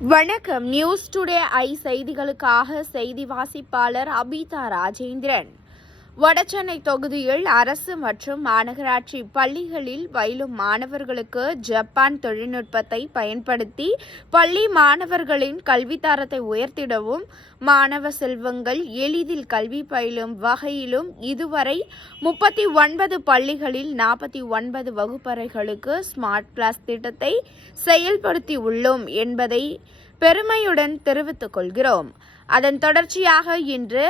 வணக்கம். News today I செய்திகளுக்காக செய்தி வாசிப்பாளர் அபிதா ராஜேந்திரன். வடசென்னை தொகுதியில் அரசு மற்றும் மாநகராட்சி பள்ளிகளில் பயிலும் மாணவர்களுக்கு ஜப்பான் தொழில்நுட்பத்தை பயன்படுத்தி பள்ளி மாணவர்களின் கல்வித்தரத்தை உயர்த்திடவும் மாணவ செல்வங்கள் எளிதில் கல்வி பயிலும் வகையிலும் இதுவரை 39 பள்ளிகளில் 49 வகுப்பறைகளுக்கு ஸ்மார்ட் கிளாஸ் திட்டத்தை செயல்படுத்தி உள்ளோம் என்பதை பெருமையுடன் தெரிவித்துக் கொள்கிறோம். அதன் தொடர்ச்சியாக இன்று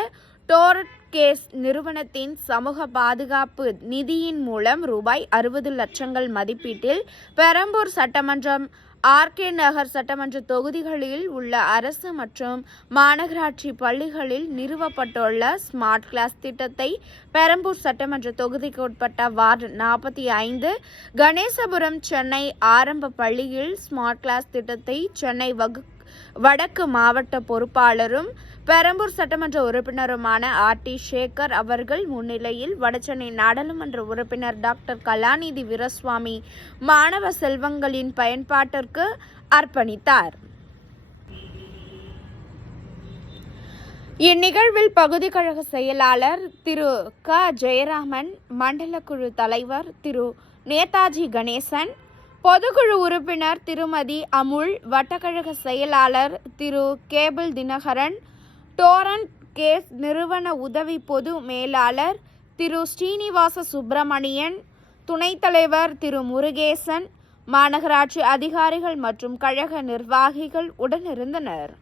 டோரட் கேஸ் நிறுவனத்தின் சமூக பாதுகாப்பு நிதியின் மூலம் ரூபாய் 60 லட்சங்கள் மதிப்பீட்டில் பெரம்பூர் சட்டமன்றம், ஆர்கே நகர் சட்டமன்ற தொகுதிகளில் உள்ள அரசு மற்றும் மாநகராட்சி பள்ளிகளில் நிறுவப்பட்டுள்ள ஸ்மார்ட் கிளாஸ் திட்டத்தை பெரம்பூர் சட்டமன்ற தொகுதிக்கு உட்பட்ட வார்டு 45 கணேசபுரம் சென்னை ஆரம்ப பள்ளியில் ஸ்மார்ட் கிளாஸ் திட்டத்தை சென்னை வடக்கு மாவட்ட பொறுப்பாளரும் பெரம்பூர் சட்டமன்ற உறுப்பினருமான ஆர்.டி. சேகர் அவர்கள் முன்னிலையில் வடசென்னை நாடாளுமன்ற உறுப்பினர் டாக்டர் கலாநிதி வீரசுவாமி மாணவ செல்வங்களின் பயன்பாட்டிற்கு அர்ப்பணித்தார். இந்நிகழ்வில் பகுதி கழக செயலாளர் திரு க. ஜெயராமன், மண்டல குழு தலைவர் திரு நேதாஜி கணேசன், பொதுக்குழு உறுப்பினர் திருமதி அமுல், வட்டக்கழக செயலாளர் திரு கேபிள் தினகரன், டோரண்ட் கேஸ் நிறுவன உதவி பொது மேலாளர் திரு ஸ்ரீனிவாச சுப்பிரமணியன், துணைத் தலைவர் திரு முருகேசன், மாநகராட்சி அதிகாரிகள் மற்றும் கழக நிர்வாகிகள் உடனிருந்தனர்.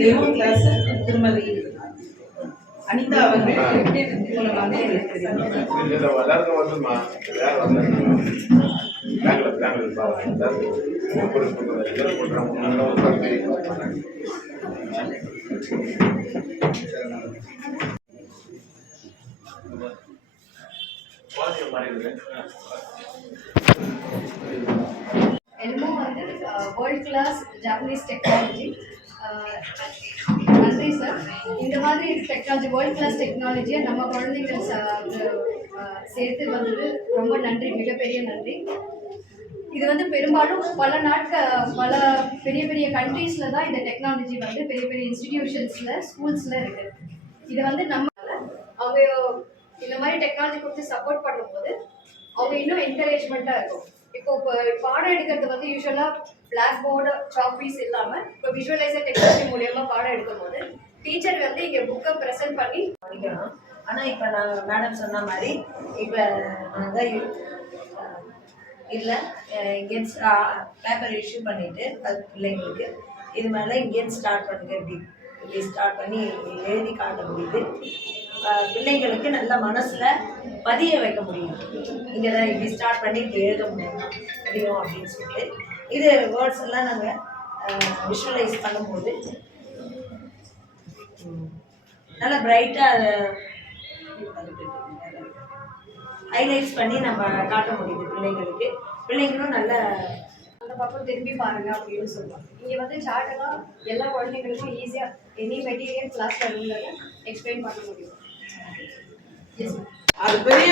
டெமோ கிளாஸ் திருமதி அனிதா அவர்கள் மூலமாக எல்மோ வந்து வேர்ல்ட் கிளாஸ் ஜாப்பனீஸ் டெக்னாலஜி. நன்றி சார். இந்த மாதிரி டெக்னாலஜி, வேர்ல்ட் கிளாஸ் டெக்னாலஜியை நம்ம குழந்தைகள் சேர்த்து வந்தது ரொம்ப நன்றி, மிகப்பெரிய நன்றி. இது வந்து பெரும்பாலும் பல பெரிய பெரிய கண்ட்ரீஸில் தான் இந்த டெக்னாலஜி வந்து பெரிய பெரிய இன்ஸ்டிடியூஷன்ஸில், ஸ்கூல்ஸில் இருக்குது. இதை வந்து அவங்க இந்த மாதிரி டெக்னாலஜி கொடுத்து சப்போர்ட் பண்ணும்போது அவங்க இன்னும் என்கரேஜ்மெண்ட்டாக இருக்கும். இப்போ பாடம் எடுக்கிறது வந்து யூஸ்வலாக பிளாக் போர்டு, சாக் பீஸ் இல்லாமல் இப்போ விஷுவலைசர் டெக்னாலஜி மூலயமா பாடம் எடுக்கும் போது டீச்சர் வந்து இங்கே புக்கை ப்ரெசென்ட் பண்ணி படிக்கணும். ஆனால் இப்போ நாங்கள் மேடம் சொன்ன மாதிரி இப்போ நாங்கள் இல்லை இங்கேருந்து பேப்பர் இஷ்யூ பண்ணிவிட்டு அது பிள்ளைங்களுக்கு இது மாதிரிலாம் இங்கேருந்து ஸ்டார்ட் பண்ணுங்க, இப்படி ஸ்டார்ட் பண்ணி எழுதி காட்ட முடியுது. பிள்ளைங்களுக்கு நல்ல மனசில் பதிய வைக்க முடியும். இங்கே தான் இப்படி ஸ்டார்ட் பண்ணி இப்படி எழுத முடியும் அப்படின்னு சொல்லிட்டு இது வேர்ட்ஸ் எல்லாம் நாங்கள் விஷுவலைஸ் பண்ணும்போது நல்லா பிரைட்டாக ஹைலைட்ஸ் பண்ணி நம்ம காட்ட முடியுது பிள்ளைங்களுக்கு. பிள்ளைங்களும் நல்ல அந்த பக்கம் திரும்பி பாருங்க அப்படின்னு சொல்லுவாங்க. இங்கே வந்து சார்ட்டெல்லாம் எல்லா குழந்தைங்களுக்கும் ஈஸியாக எனி மெட்டீரியல் கிளாஸில் இருந்ததை எக்ஸ்பிளைன் பண்ண முடியும். Yes ma'am. அது பெரிய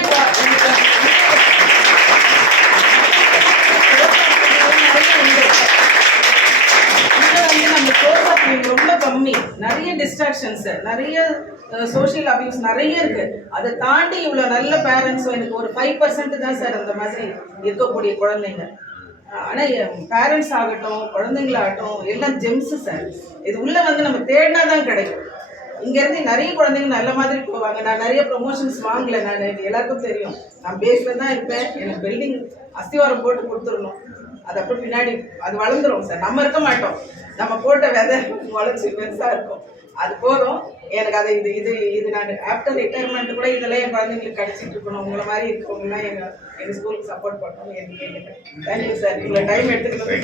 ரொம்ப கம்மி, நிறைய டிஸ்ட்ராக்ஷன்ஸ், நிறைய சோஷியல் அபியூஸ் நிறைய இருக்கு. அதை தாண்டி இவ்வளோ நல்ல பேரண்ட்ஸும் எனக்கு ஒரு 5% தான் சார் அந்த மாதிரி இருக்கக்கூடிய குழந்தைங்க. ஆனால் பேரண்ட்ஸ் ஆகட்டும் குழந்தைங்களாகட்டும் எல்லாம் ஜெம்ஸு சார். இது உள்ளே வந்து நம்ம தேடினா தான் கிடைக்கும். இங்கேருந்து நிறைய குழந்தைங்க நல்ல மாதிரி போவாங்க. நான் நிறைய ப்ரொமோஷன்ஸ் வாங்கலை, நான் எல்லாருக்கும் தெரியும். நான் பேஸில் தான் இருப்பேன். எனக்கு பில்டிங் அஸ்திவாரம் போட்டு கொடுத்துடணும், அது அப்புறம் பின்னாடி அது வளர்ந்துடும் சார். நம்ம இருக்க மாட்டோம், நம்ம போட்ட விதை வளர்ச்சி பெருசாக இருக்கும், அது போகிறோம். எனக்கு அதை இது நான் ஆஃப்டர் ரிட்டையர்மெண்ட் கூட இதெல்லாம் என் குழந்தைங்களுக்கு கிடச்சிட்டு இருக்கணும். உங்களை மாதிரி இருக்கவங்கலாம் எங்கள் ஸ்கூலுக்கு சப்போர்ட் பண்ணணும். எனக்கு தேங்க்யூ சார், இவ்வளோ டைம் எடுத்துக்கிட்டு.